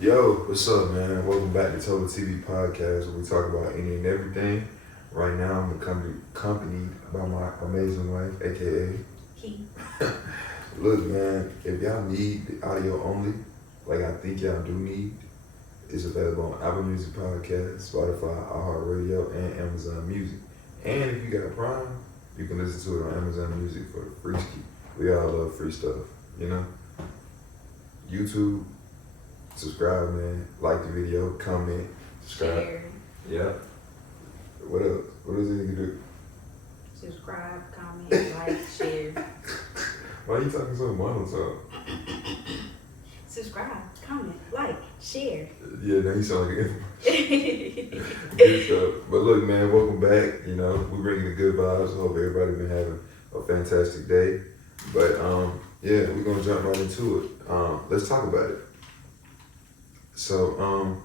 Yo, what's up, man? Welcome back to TopherTvPodcast, where we talk about any and everything. Right now, I'm accompanied by my amazing wife, aka He. Look, man, if y'all need the audio only, like I think y'all do need, it's available on Apple Music Podcast, Spotify, iHeartRadio, and Amazon Music. And if you got Prime, you can listen to it on Amazon Music for the free ski. We all love free stuff, you know? YouTube, subscribe, man. Like the video, comment, subscribe. Share. Yep. What else? What else you can do? Subscribe, comment, like, share. Why you talking so monotone? Subscribe, comment, like, share. Yeah, now you sound like an good stuff. But look, man, welcome back. You know, we're bringing the good vibes. Hope everybody been having a fantastic day. But yeah, we're gonna jump right into it. Let's talk about it. So, oh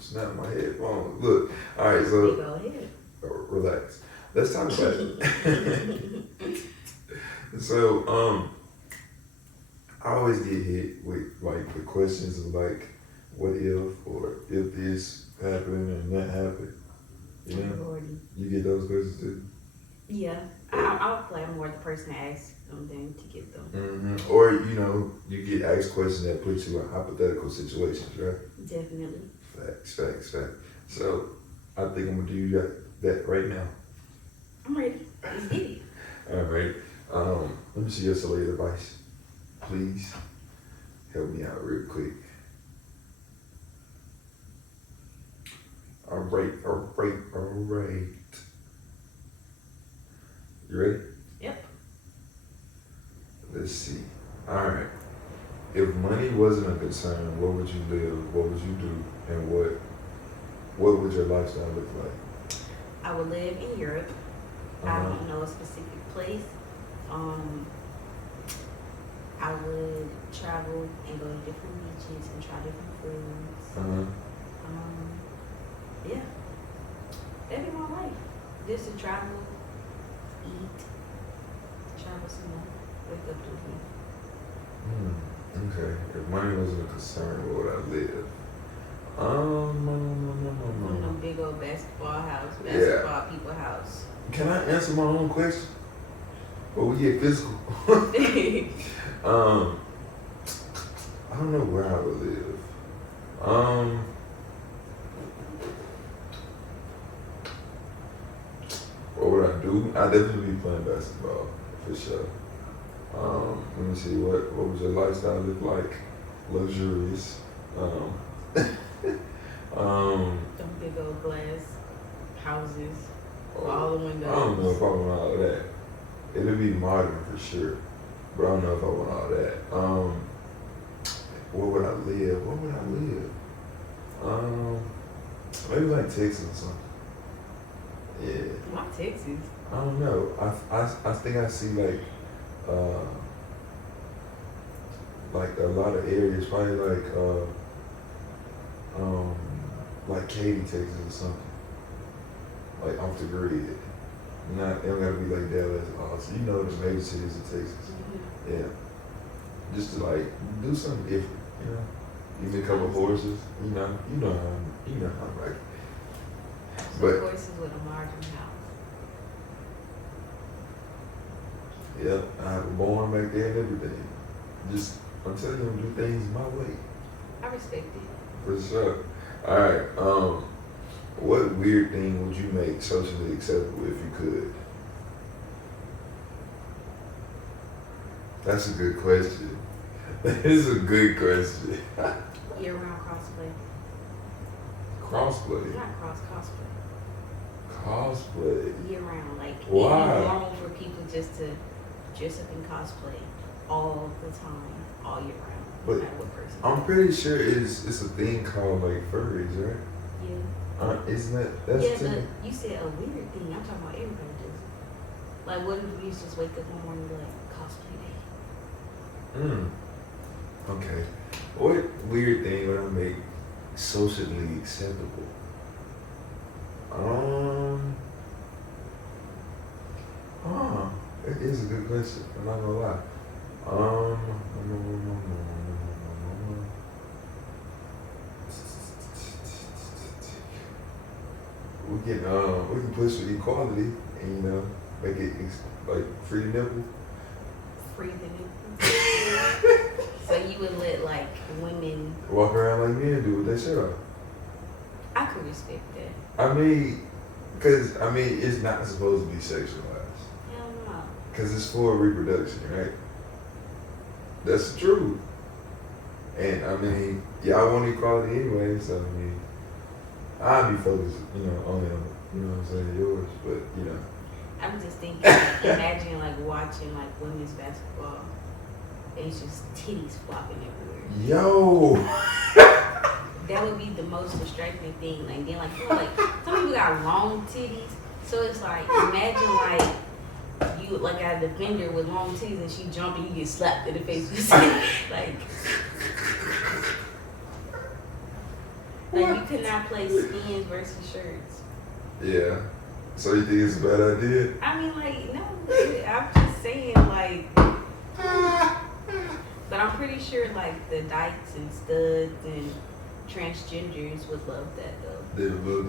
snap, my headphone. Look, all right, so Go ahead. relax. Let's talk about it. So, I always get hit with like the questions of like, what if, or if this happened and that happened. You know, Lordy. you get those questions too. Yeah, I'll play more the person that asks them than to get them. Mm-hmm. Or you know, you get asked questions that put you in hypothetical situations, right? Definitely. Facts. So, I think I'm gonna do that right now. I'm ready. Let's get it. All right. Let me see your solid advice. Please help me out real quick. All right. You ready? Yep. Let's see. All right. If money wasn't a concern, where would you live? What would you do? And what would your lifestyle look like? I would live in Europe. I don't know a specific place. I would travel and go to different beaches and try different foods. Yeah, that'd be my life. Just to travel, eat, travel some more, wake up to a Okay. If money wasn't a concern, where would I live? one of them big old basketball people house. Can I answer my own question? Or we get physical? I don't know where I would live. What would I do? I'd definitely be playing basketball for sure. Let me see, what would your lifestyle look like? Luxurious. Them big old glass houses with all the windows. I don't know if I want all of that. It'll be modern for sure, but I don't know if I want all that. Where would I live? Maybe like Texas or something. Yeah. Why Texas? I don't know. I think I see like a lot of areas, probably like Katy, Texas or something. Like off the grid. Not, it don't gotta be like Dallas, Austin. You know the major cities of Texas. Mm-hmm. Yeah. Just to like do something different, you know. Give me a couple horses, you know how I'm like. But Horses with a modern house. yeah, I have a barn back there and everything. Just I'm telling you, I'm do things my way. I respect it. For sure. Alright, what weird thing would you make socially acceptable if you could? That's a good question. That is a good question. Year-round crossplay. Crossplay. Not cosplay. Cosplay. Year-round. Like, Why? it's normal for people just to dress up in cosplay all the time, all year round. But no matter what person. I'm pretty sure it's a thing called like furries, right? Yeah. Isn't that's Yeah, but you said a weird thing. I'm talking about everybody does it. Like, what if you just wake up one morning and be like, cosplay day? Okay. What weird thing would I make socially acceptable? It is a good question. I'm not gonna lie. we can push for equality and make it like free to nipple. Free the nipple. So you would let like women walk around like men do with their shirt off. I could respect that. I mean, it's not supposed to be sexualized. Hell no. Because it's for reproduction, right? That's the truth. And y'all want equality anyway, so I'll be focused, only on, what I'm saying, yours, but, I'm just thinking, like, imagine like watching like women's basketball and it's just titties flopping everywhere. Yo! That would be the most distracting thing. Like then like some people got long titties, so it's like imagine like you like got a defender with long titties and she jump and you get slapped in the face with like you could not play skins versus shirts. Yeah. So you think it's a bad idea? I mean like no, I'm just saying like but I'm pretty sure like the dykes and studs and transgenders would love that though. They would love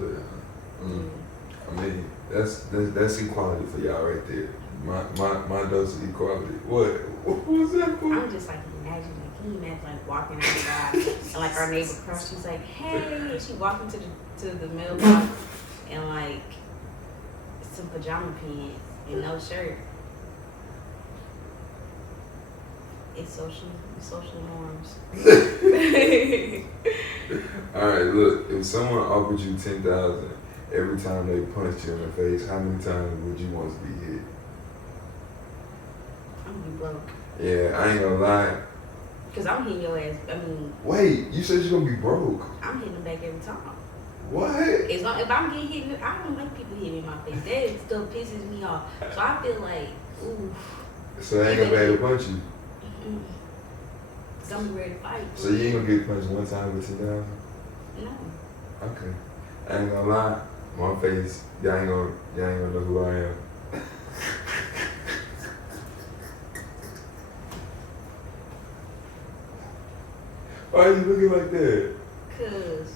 that. That's equality for y'all right there. My dose of equality. What was that for? I'm just like imagine like can you imagine like walking outside and like our neighbor across she's like hey and she walking to the mailbox and like some pajama pants and no shirt. It's social norms. All right, look. If someone offered you $10,000 every time they punched you in the face, how many times would you want to be hit? I'm gonna be broke. Yeah, I ain't gonna lie. Cause I'm hitting your ass. Wait, you said you're gonna be broke. I'm hitting them back every time. What? If I'm getting hit, I don't like people hitting my face. That stuff pisses me off. So I feel like, ooh. So I ain't gonna be able to punch you. Cause I'm ready to fight. So you ain't gonna get punched one time with $10,000? No. Okay. I ain't gonna lie. My face, y'all ain't gonna know who I am. Why are you looking like that? Cause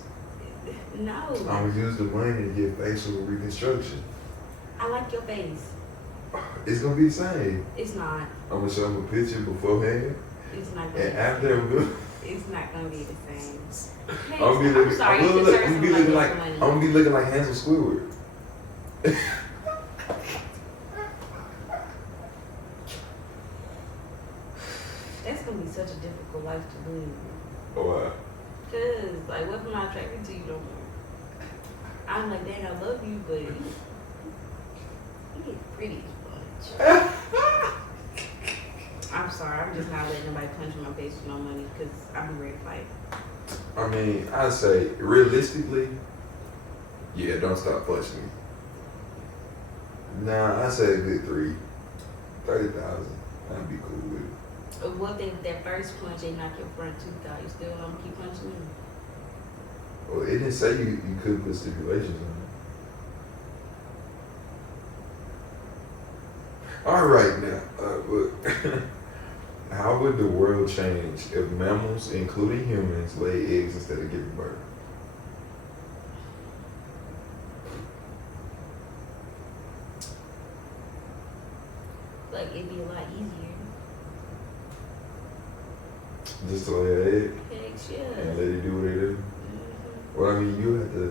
no. I'm gonna use the money to get facial reconstruction. I like your face. It's gonna be the same. It's not. I'm gonna show them a picture beforehand. It's not gonna and after it's not gonna be the same. Hey, I'm sorry, gonna be looking like Hansel Squidward. That's gonna be such a difficult life to live. Why? Cause like what if I'm not attracted to you no more? I'm like, dang, I love you, but you get pretty as much. I'm sorry, I'm just not letting nobody punch in my face with no money because I'm ready to fight. I mean, I'd say realistically, yeah, don't stop punching me. Nah, I'd say a good 30,000. I'd be cool with it. What if that first punch they knock your front tooth out? You still want to keep punching me? Well, it didn't say you couldn't put stipulations on it. All right, now, look. How would the world change if mammals, including humans, lay eggs instead of giving birth? Like, it'd be a lot easier. Just to lay an egg? Heck, yeah. And let it do what it do? Mm-hmm. Well, I mean, you have to,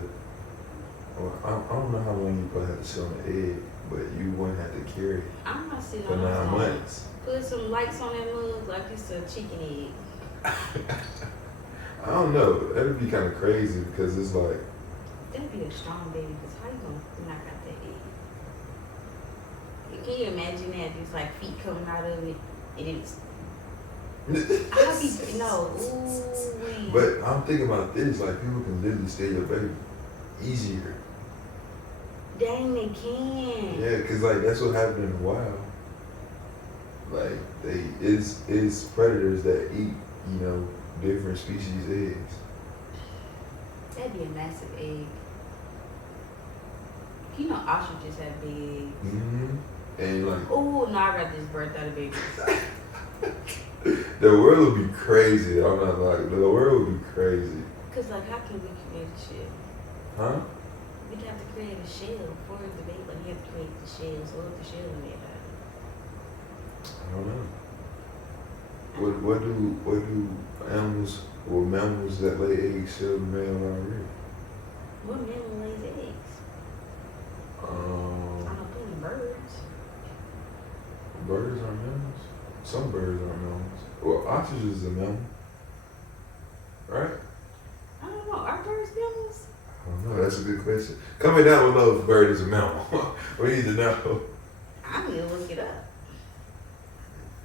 I don't know how long you probably have to sit on the egg, but you wouldn't have to carry it I'm not sitting for on 9 that months. Put some lights on that mug like it's a chicken egg. I don't know. That'd be kind of crazy because it's like. That'd be a strong baby because how you gonna knock out that egg? Can you imagine that? There's like feet coming out of it and it's. I'd be, no. Ooh. But I'm thinking about this, like people can literally steal your baby easier. Dang, they can. Yeah, because like that's what happened in the wild. Like it's predators that eat, different species eggs. That'd be a massive egg. You know ostriches have big eggs. Mm-hmm. And like. Oh no, I got this birth out of babies. The world would be crazy. I'm not lying. The world would be crazy. Cause like, how can we create shit? Huh? we'd have to create a shell for the baby. Like you have to create the shell. So what the shell made out I don't know. What do animals or mammals that lay eggs shell the male already? of? What mammal lays eggs? I Um, don't think birds. Birds aren't mammals. Some birds aren't mammals. Well, ostriches is a mammal, right? I don't know. Are birds mammals? I don't know. That's a good question. Comment down below if a bird is a mammal. We need to know. I'm gonna look it up.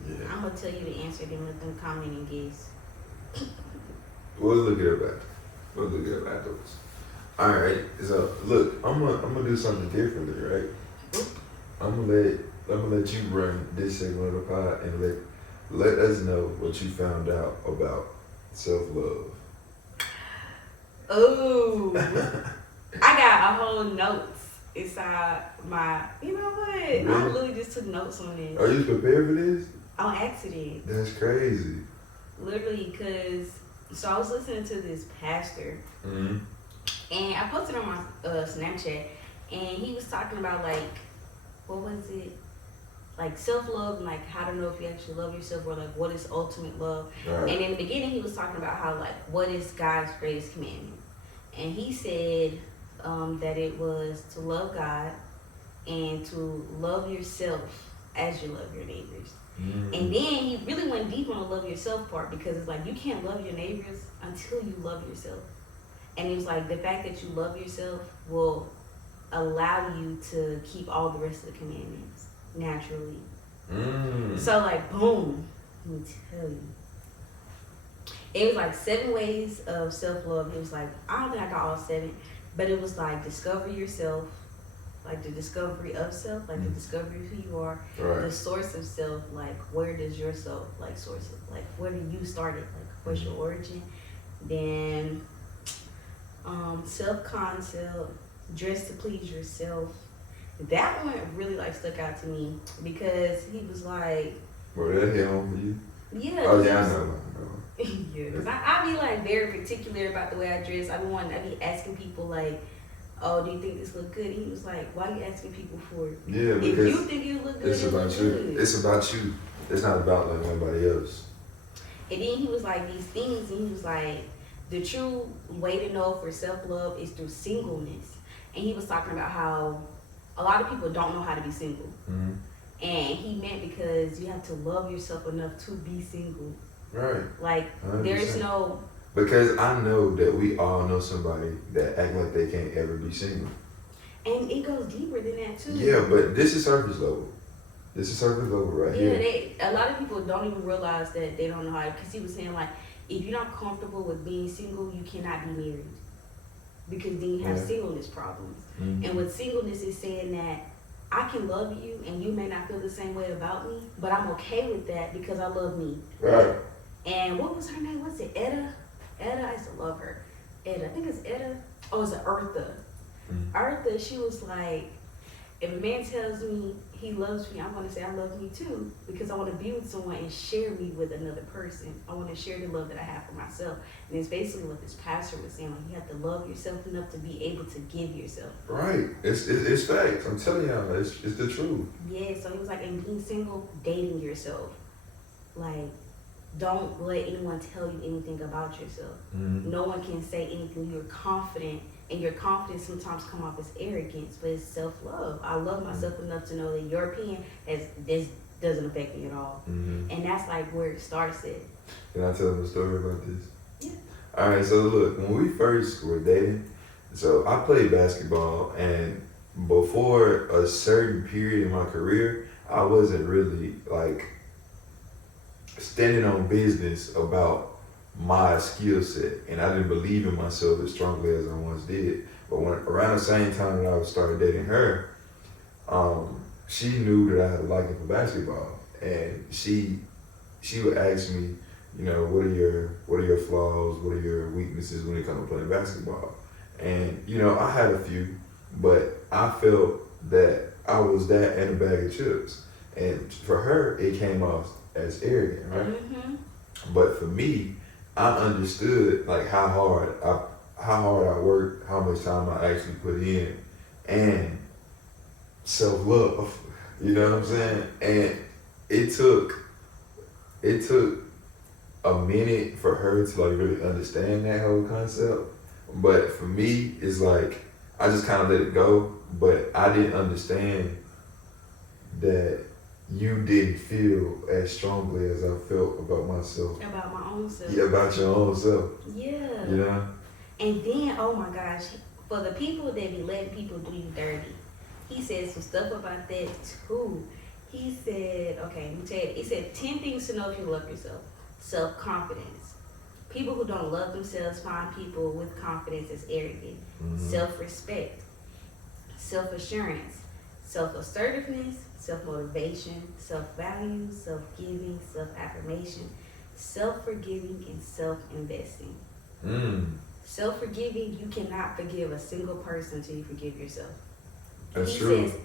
Yeah. I'm gonna tell you the answer, then let them comment and guess. We'll look it up after. We'll look it up afterwards. All right. So look, I'm gonna do something differently, right? I'm gonna let you run this segment of the pod and let us know what you found out about self-love. Oh, I got a whole notes inside my. You know what? Really? I literally just took notes on this Are you prepared for this? on accident. That's crazy. Literally, so I was listening to this pastor, Mm-hmm. and I posted on my Snapchat, and he was talking about like, what was it? Like self-love and like how to know if you actually love yourself, or like what is ultimate love. Right. And in the beginning he was talking about how like what is God's greatest commandment, and he said that it was to love God and to love yourself as you love your neighbors. Mm-hmm. And then he really went deep on the love yourself part, because it's like you can't love your neighbors until you love yourself. And it was like the fact that you love yourself will allow you to keep all the rest of the commandments naturally. So like boom, let me tell you. It was like 7 ways of self-love. It was like, I don't think I got all 7, but it was like discover yourself, like the discovery of self, like the discovery of who you are, Right. the source of self, like where does your self like source of, like where do you start it, like where's your origin? Then self-concept, dress to please yourself. That one really like stuck out to me, because he was like, Well, that hit home for you? yeah. Oh, yeah, I know. Yeah, because I be like very particular about the way I dress. I be asking people like, oh, do you think this look good? And he was like, why are you asking people for it? Yeah, If because you think you look good, it's it about look you. good. It's about you. It's not about like nobody else. And then he was like these things, and he was like, the true way to know for self-love is through singleness. And he was talking about how a lot of people don't know how to be single. Mm-hmm. And he meant because you have to love yourself enough to be single. Right. Like 100%. there's no. Because I know that we all know somebody that act like they can't ever be single. And it goes deeper than that too. Yeah, but this is surface level. This is surface level right here. Yeah, a lot of people don't even realize that they don't know how. Because he was saying like, if you're not comfortable with being single, you cannot be married, because then you have singleness problems. Mm-hmm. And with singleness is saying that I can love you and you may not feel the same way about me, but I'm okay with that because I love me. Right. And what was her name? What's it? Etta? I used to love her. Etta. I think it's Etta. Oh, it's Eartha. Mm-hmm. Eartha, she was like, if a man tells me he loves me, I'm going to say I love me too, because I want to be with someone and share me with another person. I want to share the love that I have for myself. And it's basically what this pastor was saying. Like, you have to love yourself enough to be able to give yourself. Right. It's facts. I'm telling y'all, it's the truth. Yeah, so he was like, and being single, dating yourself. Like, don't let anyone tell you anything about yourself. Mm-hmm. No one can say anything. You're confident, and your confidence sometimes come off as arrogance, but it's self-love. I love myself enough to know that your opinion this doesn't affect me at all. Mm-hmm. And that's like where it starts at. Can I tell them a story about this? Yeah. All right, so look, when we first were dating, so I played basketball, and before a certain period in my career, I wasn't really like standing on business about my skill set, and I didn't believe in myself as strongly as I once did. But when around the same time that I started dating her, she knew that I had a liking for basketball, and she would ask me, you know, what are your flaws, what are your weaknesses when it comes to playing basketball? And you know, I had a few, but I felt that I was that and a bag of chips, and for her it came off as arrogant, right? Mm-hmm. But for me, I understood like how hard how hard I work, how much time I actually put in, and self-love. You know what I'm saying? And it took a minute for her to like really understand that whole concept. But for me, it's like I just kind of let it go. But I didn't understand that you didn't feel as strongly as I felt about myself. About my own self. Yeah, about your own self. Yeah. You know? And then, oh my gosh, for the people that be letting people do you dirty, he said some stuff about that too. He said, okay, let me tell you, he said 10 things to know if you love yourself. Self-confidence. People who don't love themselves find people with confidence as arrogant. Self-respect. Self-assurance. Self-assertiveness. Self-motivation. Self-value. Self-giving. Self-affirmation. Self-forgiving and self-investing. Self-forgiving, you cannot forgive a single person until you forgive yourself. That's true. He says,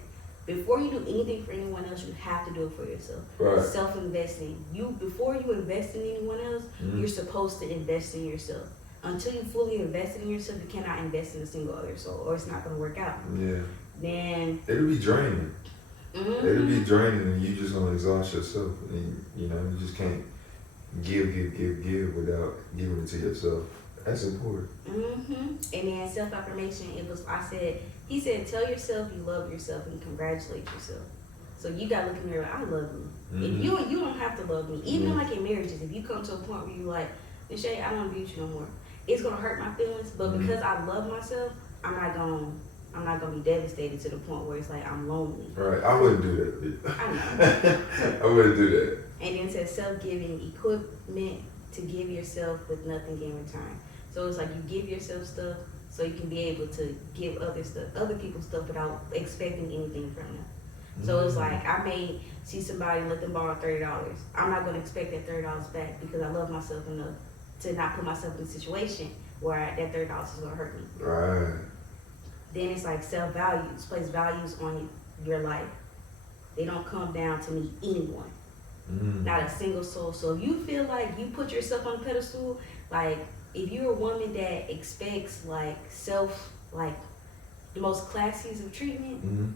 before you do anything for anyone else, you have to do it for yourself. Right. Self-investing. Before you invest in anyone else, you're supposed to invest in yourself. Until you fully invest in yourself, you cannot invest in a single other soul, or it's not going to work out. Yeah. Then it'll be draining. It'll be draining, and you just gonna exhaust yourself. And you know, you just can't give without giving it to yourself. That's important. And then self-affirmation, he said, tell yourself you love yourself and congratulate yourself. So you gotta look in the mirror like, I love me. If you don't have to love me. Even like in marriages, if you come to a point where you're like, Michelle, I don't abuse you no more. It's gonna hurt my feelings, but because I love myself, I'm not gonna be devastated to the point where it's like I'm lonely. Right. I wouldn't do that. I know. I wouldn't do that. And then it says self-giving, equipment to give yourself with nothing in return. So it's like you give yourself stuff so you can be able to give other people stuff without expecting anything from them. So it's like I may see somebody and let them borrow $30. I'm not going to expect that $30 back because I love myself enough to not put myself in a situation where that $30 is going to hurt me. Right. Then it's like self-values. Place values on your life. They don't come down to meet anyone. Not a single soul. So if you feel like you put yourself on a pedestal, like if you're a woman that expects like the most classiest of treatment,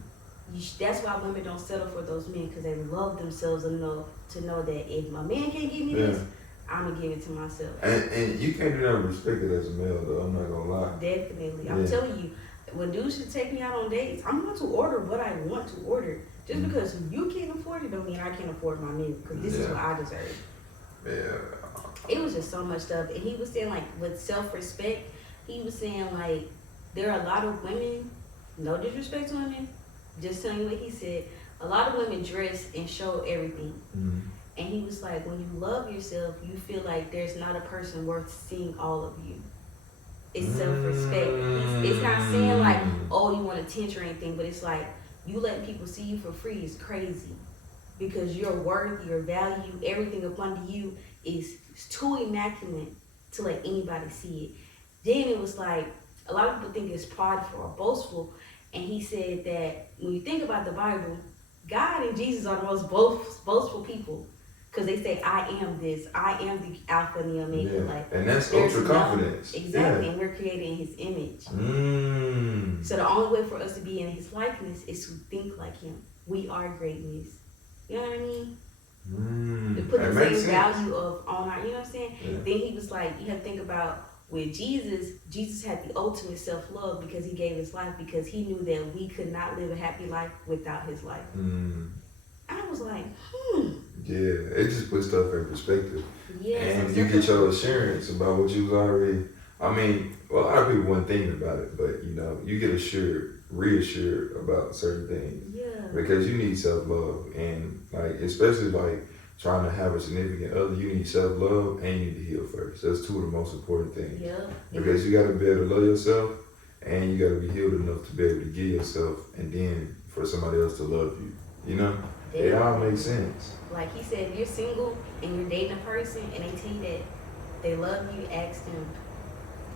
that's why women don't settle for those men, because they love themselves enough to know that if my man can't give me this, I'm gonna give it to myself. And you can't do nothing but respect it as a male, though. I'm not gonna lie. Definitely. I'm telling you, when dudes should take me out on dates, I'm going to order what I want to order. Just because you can't afford it don't mean I can't afford my meal, because this is what I deserve. Yeah. It was just so much stuff. And he was saying, like, with self-respect, he was saying, like, there are a lot of women, no disrespect to women, just telling you what he said, a lot of women dress and show everything. And he was like, when you love yourself, you feel like there's not a person worth seeing all of you. It's self-respect. It's not saying like, oh, you want attention or anything, but it's like, you letting people see you for free is crazy. Because your worth, your value, everything up under you is too immaculate to let anybody see it. Then it was like, a lot of people think it's prideful or boastful. And he said that when you think about the Bible, God and Jesus are the most boastful people. Because they say, I am this, I am the Alpha and the Omega. Like, and that's ultra confidence. Exactly, and we're created in His image. So the only way for us to be in His likeness is to think like Him. We are greatness. You know what I mean? To put the same value on our, you know what I'm saying? Then he was like, you have to think about with Jesus had the ultimate self-love because He gave His life, because He knew that we could not live a happy life without His life. I was like, Yeah, it just puts stuff in perspective. Yeah, and you get your assurance about what you was already. I mean, well, a lot of people weren't thinking about it, but you know, you get reassured about certain things. Yeah. Because you need self-love, and like, especially like trying to have a significant other, you need self-love and you need to heal first. That's two of the most important things. Yeah. Because you got to be able to love yourself, and you got to be healed enough to be able to give yourself, and then for somebody else to love you. You know, it all makes sense. Like he said, if you're single and you're dating a person and they tell you that they love you, ask them,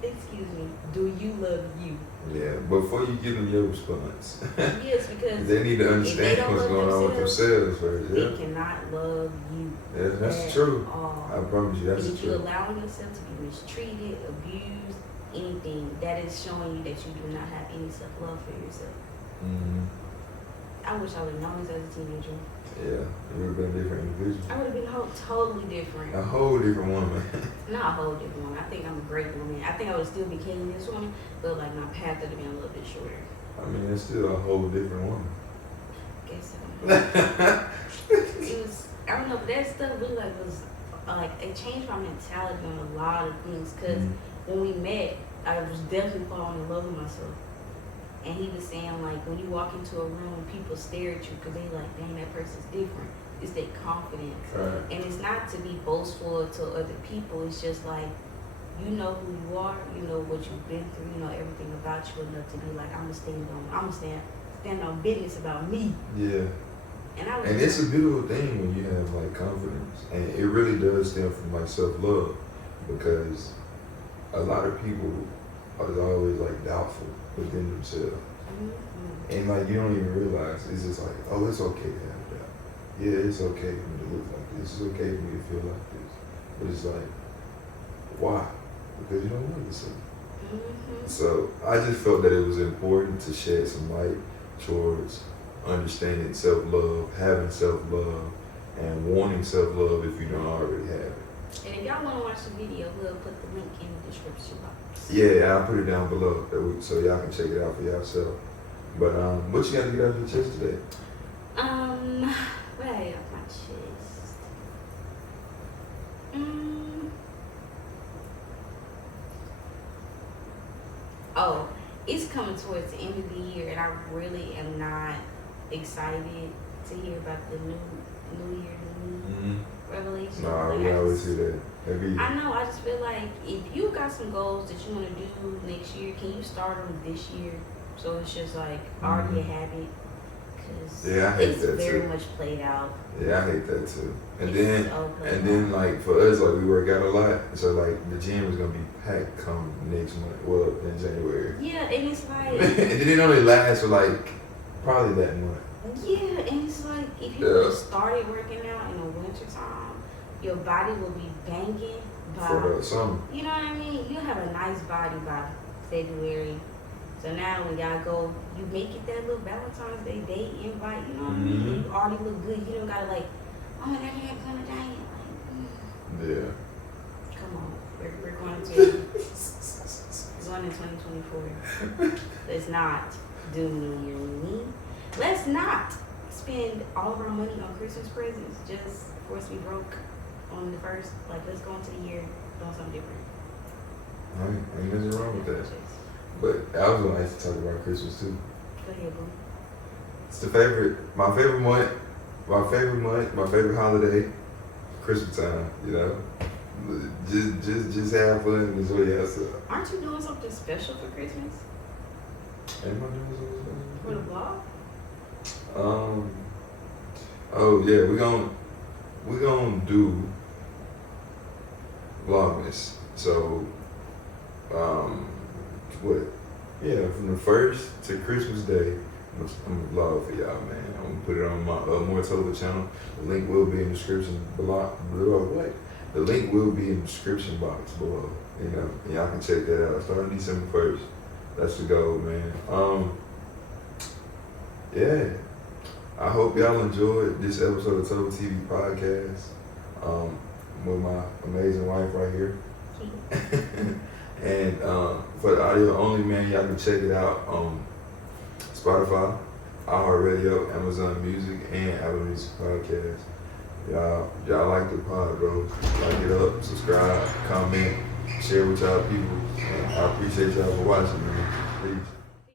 excuse me, do you love you? Yeah, before you give them your response. Yes, because they need to understand what's going on with themselves first. They cannot love you. Yeah, that's true. All. I promise you, that's and if true. you're allowing yourself to be mistreated, abused, anything, that is showing you that you do not have any self love for yourself. Mm-hmm. I wish I would have known this as a teenager. Yeah, you would have been a different individual. I would have been totally different. A whole different woman. Not a whole different woman. I think I'm a great woman. I think I would have still became this woman, but like my path would have been a little bit shorter. I mean, it's still a whole different woman. Guess so. It was, I don't know, but that stuff really like was like it changed my mentality on a lot of things. Cause when we met, I was definitely falling in love with myself. And he was saying like when you walk into a room, people stare at you because they like, dang, that person's different. It's that confidence, Right. and it's not to be boastful to other people. It's just like you know who you are, you know what you've been through, you know everything about you enough to be like, I'm gonna stand on business about me. Yeah. And it's a beautiful thing when you have like confidence, and it really does stem from like self-love, because a lot of people are always like doubtful within themselves, and like you don't even realize it's just like, oh, it's okay to have doubt. Yeah, it's okay for me to look like this. It's okay for me to feel like this. But it's like, why? Because you don't know yourself. So I just felt that it was important to shed some light towards understanding self-love, having self-love, and wanting self-love if you don't already have it. And if y'all want to watch the video, we'll put the link in the description box. Yeah, I'll put it down below so y'all can check it out for yourself. But what you got to get out of your chest today? What I got off my chest? Oh, it's coming towards the end of the year, and I really am not excited to hear about the new year, revelation. No, like, we always do that. I know. I just feel like if you got some goals that you want to do next year, can you start them this year? So it's just like already a habit. Yeah, I hate it's that very too. much played out. Yeah, I hate that too. And It's then like for us, like we work out a lot, so like the gym is gonna be packed come next month. Well, in January. Yeah, and it's like. And then it only lasts for like probably that month. Yeah, and it's like if you would have started working out in the winter time, your body will be banging by For the summer. You know what I mean? You'll have a nice body by February. So now when y'all go, you make it that little Valentine's Day date invite, you know what I mean? And you already look good. You don't gotta like, oh my God, you're gonna die. Yeah. Come on, we're going to going in 2024. Let's not do New Year me. Let's not spend all of our money on Christmas presents just for us to be broke on the first. Like, let's go into the year doing something different. Ain't nothing wrong with that. But I was gonna ask you to talk about Christmas too. Go ahead, boo. It's my favorite month, my favorite holiday, Christmas time. You know, just have fun and enjoy yourself. Aren't you doing something special for Christmas? Am I doing something For the vlog? Oh yeah, we're gonna do Vlogmas. So, what? Yeah, from the 1st to Christmas Day, I'm gonna vlog for y'all, man. I'm gonna put it on my More Topher channel. The link will be in the description below. What? The link will be in the description box below. You know, and y'all can check that out. Starting December 1st. That's the goal, man. Yeah. I hope y'all enjoyed this episode of TopherTvPodcast with my amazing wife right here. And for the audio only, man, y'all can check it out on Spotify, iHeartRadio, Amazon Music, and Apple Music Podcast. Y'all like the pod, bro. Like it up, subscribe, comment, share with y'all people. And I appreciate y'all for watching, man. Peace.